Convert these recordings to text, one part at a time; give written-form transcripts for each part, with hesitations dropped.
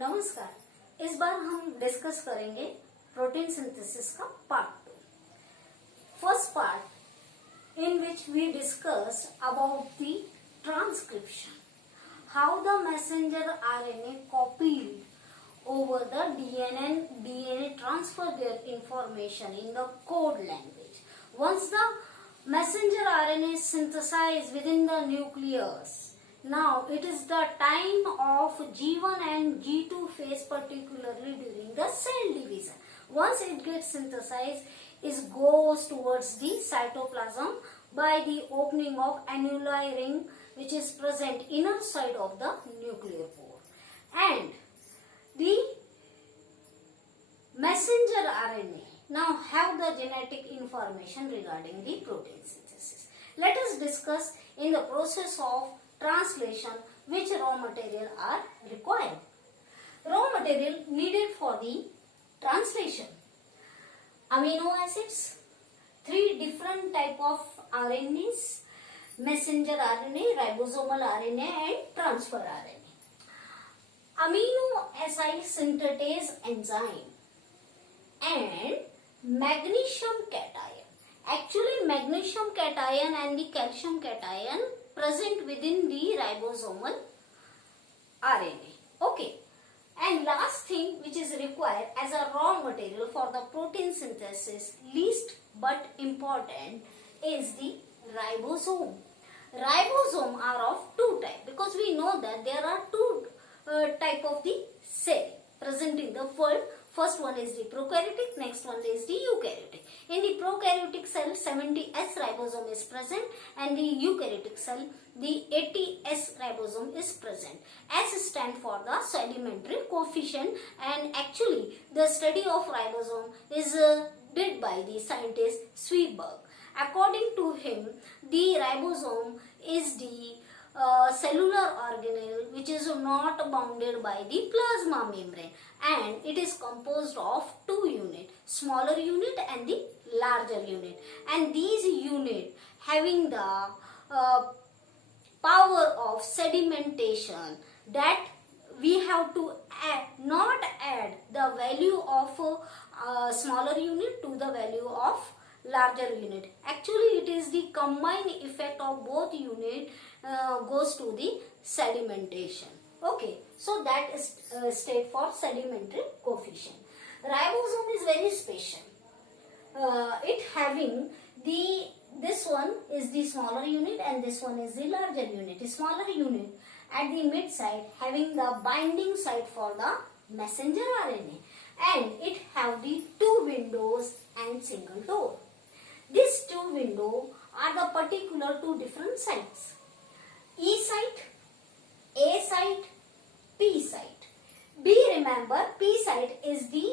नमस्कार। इस बार हम डिस्कस करेंगे प्रोटीन सिंथेसिस का part 2। First part in which we discussed about the transcription, how the messenger RNA copied over the DNA transfer their information in the code language. Once the messenger RNA is synthesized within the nucleus, now it is the time of G1 and G2 phase, particularly during the cell division. Once it gets synthesized, it goes towards the cytoplasm by the opening of annuli ring, which is present inner side of the nuclear pore, and the messenger RNA now have the genetic information regarding the protein synthesis. Let us discuss in the process of translation which raw material are required. Raw material needed for the translation: amino acids, 3 different type of RNAs, messenger RNA, ribosomal RNA and transfer RNA. Amino acid synthetase enzyme and magnesium cation. Actually, magnesium cation and the calcium cation present within the ribosomal RNA. Okay. And last thing which is required as a raw material for the protein synthesis, least but important, is the ribosome. Ribosome are of 2 types, because we know that there are 2 type of the cell present in the world. First one is the prokaryotic, next one is the eukaryotic. In the prokaryotic cell, 70S ribosome is present, and the eukaryotic cell, the 80S ribosome is present. S stand for the sedimentary coefficient, and actually the study of ribosome is did by the scientist Swedenborg. According to him, the ribosome is the cellular organelle which is not bounded by the plasma membrane, and it is composed of 2 units, smaller unit and the larger unit, and these unit having the power of sedimentation, that we have to not add the value of smaller unit to the value of larger unit. Actually, it is the combined effect of both unit goes to the sedimentation. Okay, so that is state for sedimentary coefficient. Ribosome is very special. It having this one is the smaller unit and this one is the larger unit. The smaller unit at the mid side having the binding site for the messenger RNA, and it have the 2 windows and single door. These 2 windows are the particular 2 different sites: E site, A site, P site. Be remember, P site is the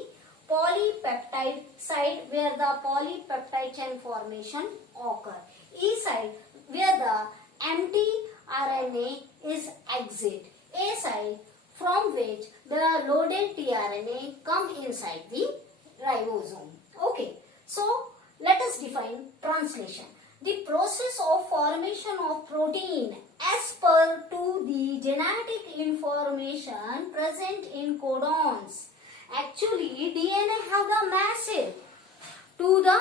polypeptide site where the polypeptide chain formation occur. E site where the empty RNA is exit. A site from which the loaded tRNA come inside the ribosome. Okay, so let us define translation. The process of formation of protein as per to the genetic information present in codons. Actually, DNA have the message to the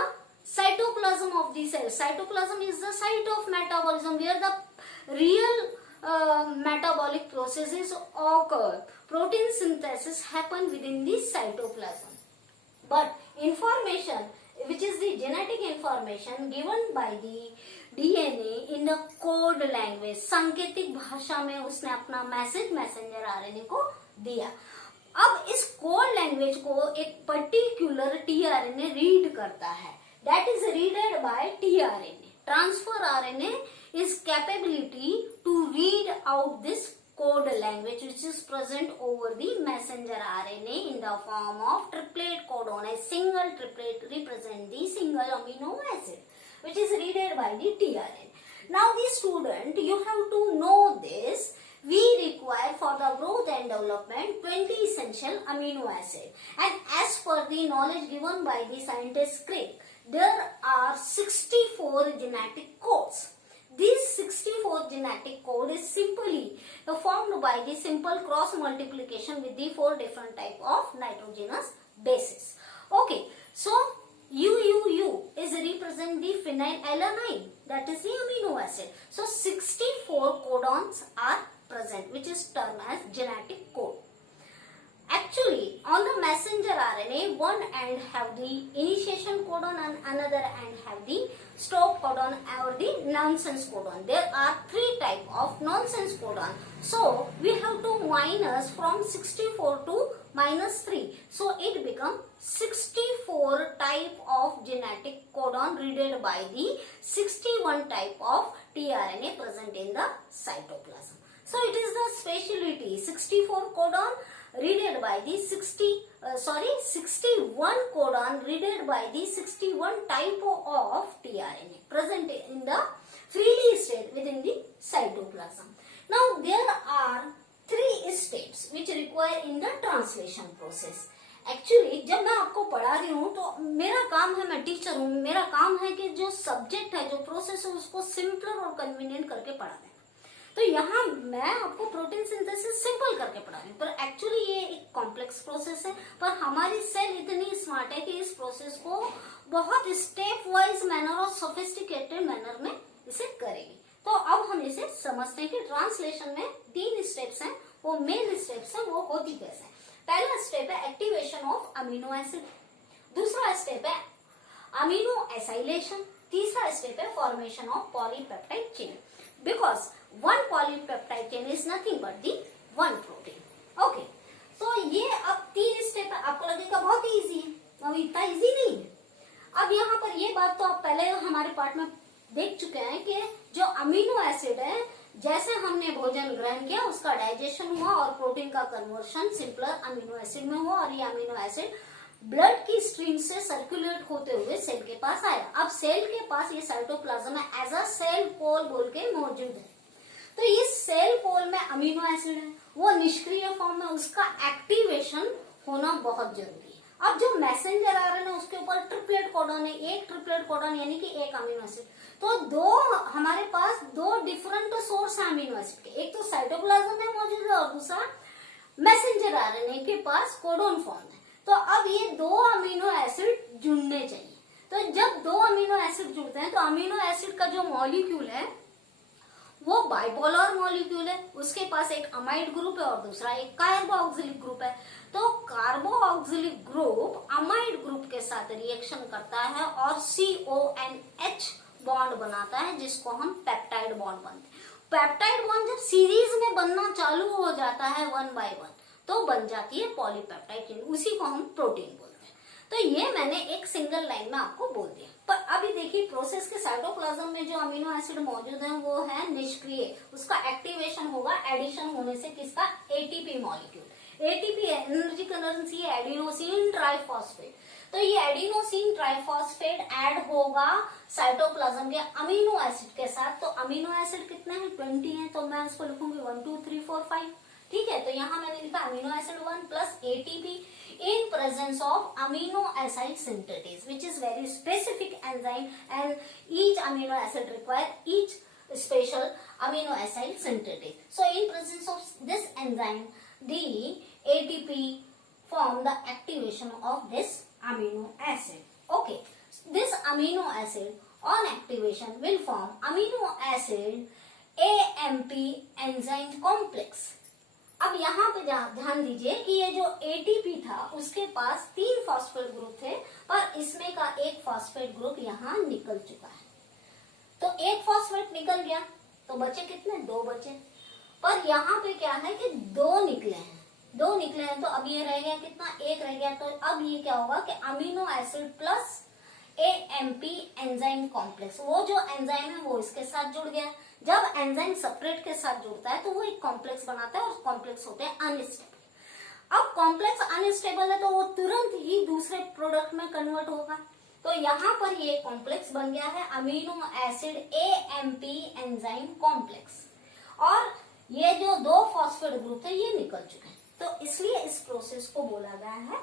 cytoplasm of the cell. Cytoplasm is the site of metabolism where the real metabolic processes occur. Protein synthesis happen within the cytoplasm. But information which is the genetic information given by the DNA in the code language, सांकेतिक भाषा में उसने अपना message messenger RNA को दिया. अब इस code language को एक पर्टिकुलर टीआरएनए रीड करता है. That is readed by tRNA. Transfer RNA is capability to read out this code language which is present over the messenger RNA in the form of triplet codon. A single triplet represent the single amino acid which is read by the tRNA. Now the student, you have to know this. We require for the growth and development 20 essential amino acid, and as per the knowledge given by the scientist Crick, there are 64 genetic codes. This 64 genetic code is simply formed by the simple cross multiplication with the 4 different type of nitrogenous bases. Okay, so UUU is represent the phenylalanine, that is the amino acid. So 64 codons are present, which is termed as genetic code. Actually, on the messenger RNA, one end have the initiation codon and another end have the stop codon or the nonsense codon. There are 3 type of nonsense codon. So we have to minus from 64 to -3. So it become 64 type of genetic codon readed by the 61 type of tRNA present in the cytoplasm. So it is the speciality 64 codon readed by the 61 codon readed by the 61 type of tRNA present in the freely state within the cytoplasm. Now there are 3 steps which require in the translation process. Actually जब मैं आपको पढ़ा रही हूँ तो मेरा काम है, मैं टीचर हूँ, मेरा काम है कि जो सब्जेक्ट है, जो प्रोसेस है, उसको सिंपलर और कन्वीनियंट करके पढ़ा दें। तो यहाँ मैं आपको प्रोटीन सिंथेसिस सिंपल करके पढ़ा रही हूँ, पर एक्चुअली ये एक कॉम्प्लेक्स प्रोसेस है। पर हमारी सेल इतनी स्मार्ट है कि इस प्रोसेस को बहुत स्टेप वाइज मैनर और सोफिस्टिकेटेड मैनर में इसे करेगी। तो अब हम इसे समझते हैं कि ट्रांसलेशन में 3 स्टेप्स हैं, वो मेन स्टेप्स हैं, वो होती कैसे। पहला स्टेप है एक्टिवेशन ऑफ अमीनो एसिड, दूसरा स्टेप है अमीनो एसाइलेशन, तीसरा स्टेप है formation of polypeptide chain. Because one polypeptide chain is nothing but the one protein. Okay, तो ये अब 3 स्टेप है। आपको लगेगा बहुत इजी है, अब इतना इजी नहीं है। अब यहाँ पर ये बात तो आप पहले हमारे पार्ट में देख चुके हैं कि जो अमीनो एसिड है, जैसे हमने भोजन ग्रहण किया, उसका डाइजेशन हुआ और प्रोटीन का कन्वर्शन सिंपलर अमीनो एसिड में हुआ और ये अमीनो एसिड ब्लड की स्ट्रीम से सर्कुलेट होते हुए सेल के पास आया। अब सेल के पास ये साइटोप्लाज्म में एज अ सेल पोल बोल के मौजूद है। तो इस सेल पोल में अमीनो एसिड है, वो निष्क्रिय फॉर्म में, उसका एक्टिवेशन होना बहुत जरूरी है। अब जो मैसेंजर आरएनए है उसके ऊपर ट्रिपलेट कोडॉन है, एक ट्रिपलेट कोडॉन यानी कि एक अमीनो एसिड। तो हमारे पास 2 डिफरेंट सोर्स है अमीनो एसिड के, एक तो साइटोप्लाज्म में मौजूद है और दूसरा मैसेंजर आरएनए के पास कोडॉन फॉर्म है। तो अब ये 2 अमीनो एसिड जुड़ने चाहिए। तो जब 2 अमीनो एसिड जुड़ते हैं तो अमीनो एसिड का जो मॉलिक्यूल है वो बाइपोलर मॉलिक्यूल है, उसके पास एक अमाइड ग्रुप है और दूसरा एक कार्बोऑक्सिलिक ग्रुप है। तो कार्बोऑक्सिलिक ग्रुप अमाइड ग्रुप के साथ रिएक्शन करता है और CONH बॉन्ड बनाता है, जिसको हम पेप्टाइड बॉन्ड बनते हैं। पेप्टाइड बॉन्ड जब सीरीज में बनना चालू हो जाता है 1 by 1 तो बन जाती है पॉलीपेप्टाइड चेन, उसी को हम प्रोटीन बोलते हैं। तो ये मैंने एक सिंगल लाइन में आपको बोल दिया। पर अभी देखिए प्रोसेस के साइटोप्लाज्म में जो अमीनो एसिड मौजूद है वो है निष्क्रिय, उसका एक्टिवेशन होगा एडिशन होने से किसका, ATP molecule. ATP energy currency है एडिनोसिन ट्राइफॉस्फेट। तो ये एडिनोसिन ट्राइफॉस्फेट ऐड होगा साइटोप्लाज्म के अमीनो एसिड के साथ। तो अमीनो एसिड कितने हैं, 20 हैं, तो मैं उसको लिखूंगी 1 2 3 4 5। ठीक है, तो यहाँ मैंने लिखा amino acid 1 plus ATP in presence of amino acid synthetase, which is very specific enzyme, and each amino acid require each special amino acid synthetase. So in presence of this enzyme, the ATP form the activation of this amino acid. Okay, this amino acid on activation will form amino acid AMP enzyme complex. अब यहाँ पे ध्यान दीजिए कि ये जो ATP था उसके पास 3 फॉस्फेट ग्रुप थे, पर इसमें का एक फॉस्फेट ग्रुप यहाँ निकल चुका है। तो एक फॉस्फेट निकल गया तो बचे कितने, 2 बचे। पर यहाँ पे क्या है कि 2 निकले हैं, 2 निकले हैं, तो अब ये रह गया कितना, 1 रह गया। तो अब ये क्या होगा कि amino acid plus AMP enzyme complex, वो जो एंजाइम है वो इसके साथ जुड़ गया। जब एंजाइम सेपरेट के साथ जुड़ता है तो वो एक कॉम्प्लेक्स बनाता है और कॉम्प्लेक्स होते हैं अनस्टेबल। अब कॉम्प्लेक्स अनस्टेबल है तो वो तुरंत ही दूसरे प्रोडक्ट में कन्वर्ट होगा। तो यहाँ पर ये कॉम्प्लेक्स बन गया है amino acid AMP enzyme complex, और ये जो 2 फॉस्फेट ग्रुप थे ये निकल चुके हैं। तो इसलिए इस प्रोसेस को बोला गया है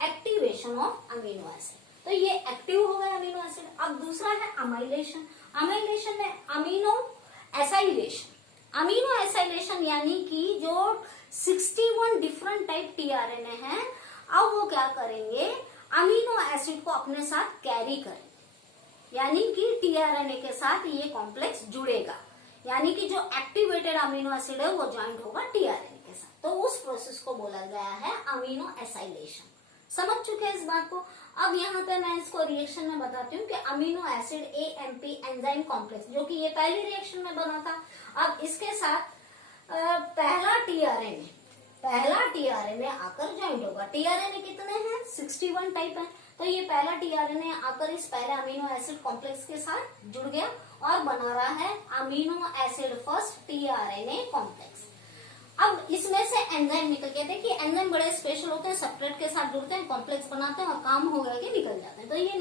एक्टिवेशन ऑफ अमीनो एसिड। तो ये एक्टिव हो गए अमीनो एसिड। अब दूसरा है अमाइलेशन। अमाइलेशन में अमीनो एसाइलेशन यानी कि जो 61 डिफरेंट टाइप टीआरएनए हैं, अब वो क्या करेंगे, अमीनो एसिड को अपने साथ कैरी करेंगे, यानी कि टीआरएनए के साथ ये कॉम्प्लेक्स जुड़ेगा, यानी कि जो एक्टिवेटेड अमीनो एसिड है वो ज्वाइंट होगा टीआरएनए के साथ। तो उस प्रोसेस को बोला गया है अमीनो एसाइलेशन। समझ चुके हैं इस बात को। अब यहाँ पे मैं इसको रिएक्शन में बताती हूँ कि amino acid AMP enzyme complex, जो कि ये पहली रिएक्शन में बना था, अब इसके साथ पहला टीआरएनए आकर ज्वाइंट होगा। टीआरएनए कितने हैं, 61 टाइप है। तो ये पहला टीआरएनए आकर इस पहले अमीनो एसिड कॉम्प्लेक्स के साथ जुड़ गया और बना रहा है amino acid first tRNA complex. अब इसमें से एंजाइम निकल के, देखिए एंजाइम बड़े स्पेशल होते हैं, सेपरेट के साथ जुड़ते हैं, कॉम्प्लेक्स बनाते हैं और काम हो गया कि निकल जाते हैं। तो ये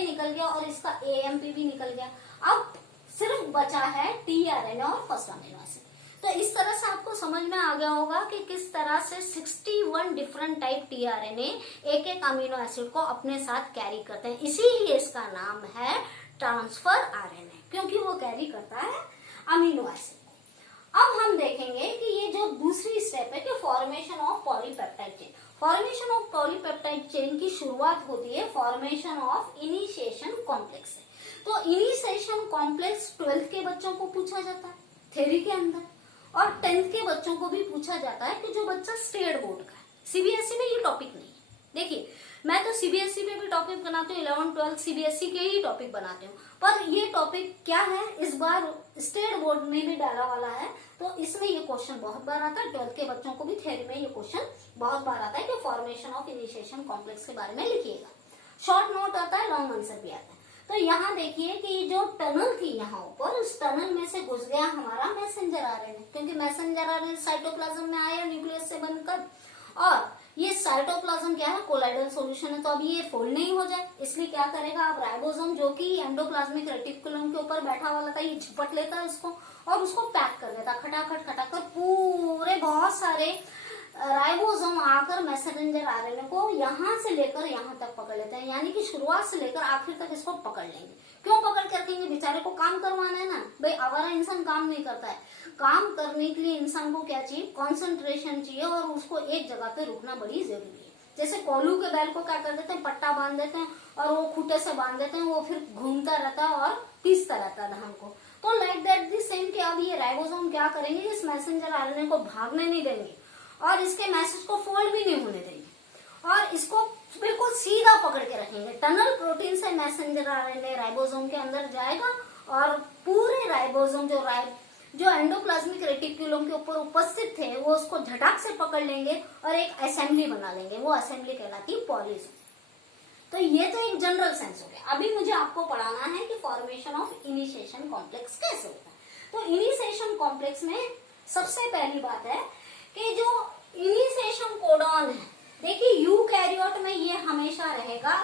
निकल गया और इसका एएमपी भी निकल गया। अब सिर्फ बचा है टीआरएनए और फर्स्ट अमीनो एसिड। तो इस तरह से आपको समझ में आ गया होगा कि किस तरह से 61 डिफरेंट टाइप टीआरएनए एक एक अमीनो एसिड को अपने साथ कैरी करते हैं। इसीलिए इसका नाम है ट्रांसफर आरएनए, क्योंकि वो कैरी करता है अमीनो एसिड। अब हम देखेंगे कि ये जो दूसरी स्टेप है कि formation of polypeptide chain. Formation of polypeptide chain की शुरुआत होती है फॉर्मेशन ऑफ इनिशिएशन कॉम्प्लेक्स से। तो इनिशिएशन कॉम्प्लेक्स 12th के बच्चों को पूछा जाता है थ्योरी के अंदर, और 10th के बच्चों को भी पूछा जाता है कि जो बच्चा स्टेट बोर्ड का है। सीबीएसई में ये टॉपिक नहीं है। देखिए मैं तो सीबीएसई में भी टॉपिक बनाती हूँ, 11th 12th सीबीएसई के ही टॉपिक बनाती हूँ, पर ये टॉपिक क्या है इस बार स्टेट बोर्ड में भी डाला वाला है। तो इसमें ये क्वेश्चन बहुत बार आता है, 12th के बच्चों को भी थ्योरी में ये क्वेश्चन बहुत बार आता है कि फॉर्मेशन ऑफ इनिशिएशन कॉम्प्लेक्स के बारे में लिखिएगा। शॉर्ट नोट आता है, लॉन्ग आंसर भी आता है। तो यहाँ देखिए कि जो टनल थी यहाँ ऊपर, उस टनल में से घुस गया हमारा मैसेंजर आरएनए, क्योंकि मैसेंजर आरएनए साइटोप्लाज्म में आया न्यूक्लियस से बनकर, और ये साइटोप्लाज्म क्या है, कोलाइडल सॉल्यूशन है, तो अब ये फोल्ड नहीं हो जाए, इसलिए क्या करेगा, अब राइबोसोम जो कि एंडोप्लाज्मिक रेटिकुलम के ऊपर बैठा वाला था, ये झपट लेता है उसको और उसको पैक कर देता, खटाखट पूरे बहुत सारे राइबोसोम आकर मैसेंजर आरएनए को यहाँ से लेकर यहाँ तक पकड़ लेते हैं, यानी कि शुरुआत से लेकर आखिर तक इसको पकड़ लेंगे। क्यों पकड़ के रखेंगे, बेचारे को काम करवाना है ना भाई। आवारा इंसान काम नहीं करता है, काम करने के लिए इंसान को क्या चाहिए, कंसंट्रेशन चाहिए, और उसको एक जगह पे रुकना बड़ी जरूरी है। जैसे कोल्हू के बैल को क्या कर देते हैं, पट्टा बांध देते हैं और वो खूंटे से बांध देते हैं, वो फिर घूमता रहता है और पीसता रहता है धान को। तो लाइक दैट दी सेम कि अब ये राइबोसोम क्या करेंगे, इस मैसेंजर आरएनए को भागने नहीं देंगे और इसके मैसेज को फोल्ड भी नहीं होने देंगे और इसको बिल्कुल सीधा पकड़ के रखेंगे। टनल प्रोटीन से मैसेंजर आरएनए राइबोसोम के अंदर जाएगा और पूरे राइबोसोम जो एंडोप्लाज्मिक रेटिकुलम के ऊपर उपस्थित थे वो उसको झटाक से पकड़ लेंगे और एक असेंबली बना लेंगे, वो असेंबली कहलाती है पॉलीसोम। तो ये तो एक जनरल सेंस हो गया। अभी मुझे आपको पढ़ाना है कि फॉर्मेशन ऑफ इनिशिएशन कॉम्प्लेक्स कैसे होता है। तो इनिशिएशन कॉम्प्लेक्स में सबसे पहली बात है कि जो इनिशिएशन कोडॉन है, देखिए यूकैरियोट में ये हमेशा रहेगा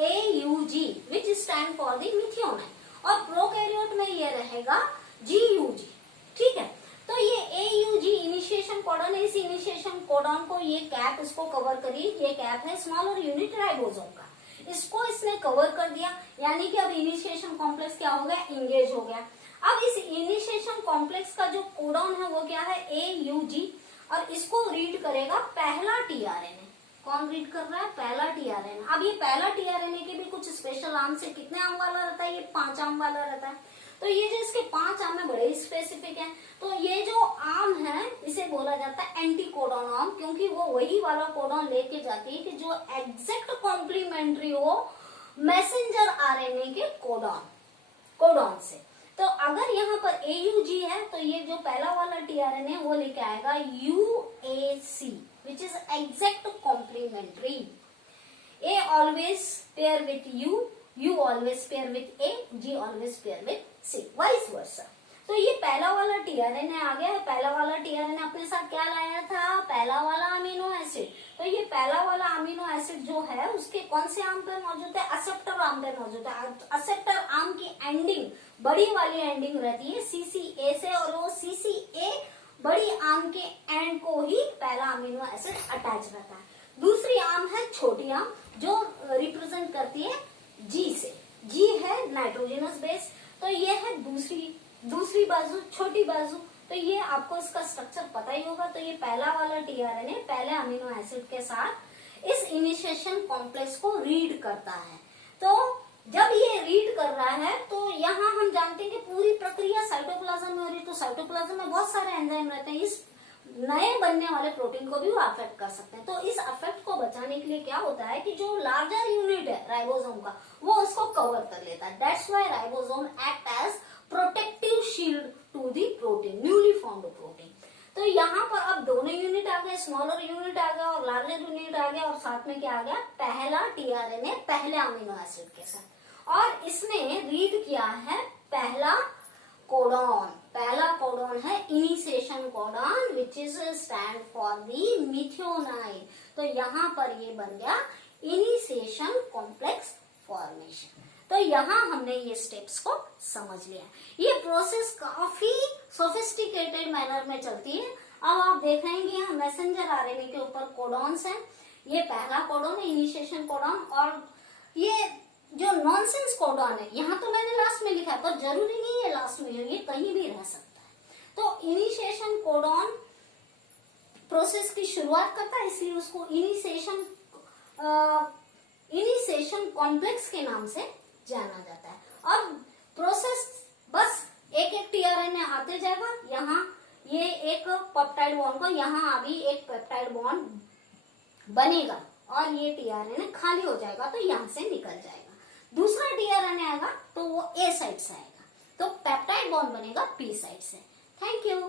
AUG which stand for the methionine, और प्रोकैरियोट में ये रहेगा GUG। ठीक है, तो ये AUG इनिशिएशन कोडॉन है। इस इनिशिएशन कोडॉन को ये कैप इसको कवर करी, ये कैप है स्मॉलर यूनिट राइबोसोम का, इसको इसने कवर कर दिया, यानी कि अब इनिशिएशन कॉम्प्लेक्स क्या हो गया, इंगेज हो गया। अब इस इनिशिएशन कॉम्प्लेक्स का जो कोडॉन है वो क्या है, AUG, और इसको रीड करेगा पहला टीआरएनए। कौन रीड कर रहा है, पहला टीआरएनए। अब ये पहला टीआरएनए के भी कुछ स्पेशल आर्म से कितने आर्म वाला रहता है, ये 5 आर्म वाला रहता है। तो ये जो इसके 5 आर्म है बड़े स्पेसिफिक है। तो ये जो आर्म है इसे बोला जाता है एंटी कोडॉन आर्म, क्योंकि वो वही वाला कोडॉन लेके जाती है कि जो एग्जैक्ट कॉम्प्लीमेंट्री हो मैसेंजर आरएनए के कोडॉन से। तो अगर यहाँ पर AUG है तो ये जो पहला वाला टीआरएनए वो लेके आएगा UAC which is exact complementary. A always pair with U always pair with A, G always pair with C, vice versa। तो ये पहला वाला टीआरएनए आ गया है। पहला वाला टीआरएनए अपने साथ क्या लाया था, पहला वाला अमीनो एसिड। तो ये पहला वाला अमीनो एसिड जो है उसके कौन से आर्म पे मौजूद है, एक्सेप्टर आर्म पे मौजूद है। एक्सेप्टर आर्म की एंडिंग बड़ी वाली एंडिंग रहती है CCA से, और वो CCA बड़ी आर्म के एंड को ही पहला अमीनो एसिड अटैच रहता है। दूसरी आर्म है छोटी आर्म जो रिप्रेजेंट करती है जी से। जी है नाइट्रोजनस बेस, तो ये है दूसरी बाजू, छोटी बाजू। तो ये आपको इसका स्ट्रक्चर पता ही होगा। तो ये पहला वाला टीआरएनए पहले अमीनो एसिड के साथ इस इनिशिएशन कॉम्प्लेक्स को रीड करता है। तो जब ये रीड कर रहा है तो यहाँ हम जानते हैं कि पूरी प्रक्रिया साइटोप्लाज्म में हो रही है। तो साइटोप्लाज्म में बहुत सारे एंजाइम रहते हैं, इस नए बनने वाले प्रोटीन को भी वो अफेक्ट कर सकते हैं। तो इस अफेक्ट को बचाने के लिए क्या होता है कि जो लार्जर यूनिट है राइबोसोम का, वो उसको कवर कर लेता है। That's why ribosome act as protective shield to the protein, newly formed protein. तो यहाँ पर अब दोनों यूनिट आ गए, स्मॉलर यूनिट आ गया और लार्जर यूनिट आ गया, और साथ में क्या आ गया, पहला टीआरएनए पहले अमीनो एसिड के साथ। और इसने रीड किया है पहला कोडॉन। पहला कोडॉन है initiation codon which is stand for the methionine. तो यहाँ पर ये बन गया इनिशिएशन कॉम्प्लेक्स फॉर्मेशन। तो यहाँ हमने ये स्टेप्स को समझ लिया। ये प्रोसेस काफी सोफिस्टिकेटेड मैनर में चलती है। अब आप देख रहे हैं कि यहाँ मैसेंजर आरएनए के ऊपर कोडॉन्स हैं। ये पहला कोडॉन है इनिशिएशन कोडॉन, और ये जो नॉनसेंस कोडॉन है यहाँ तो मैंने लास्ट में लिखा है, पर जरूरी नहीं है लास्ट में, ये कहीं भी रह सकता है। तो इनिशिएशन कोडॉन प्रोसेस की शुरुआत करता है, इसलिए उसको इनिशिएशन कॉम्प्लेक्स के नाम से जाना जाता है। और प्रोसेस बस एक एक टीआरएनए आते जाएगा। यहाँ ये एक पेप्टाइड बॉन्ड को, यहाँ अभी एक पेप्टाइड बॉन्ड बनेगा और ये टीआरएनए खाली हो जाएगा, तो यहाँ से निकल जाएगा। दूसरा टीआरएनए आएगा तो वो ए साइड से आएगा, तो पेप्टाइड बॉन्ड बनेगा पी साइड से। Thank you.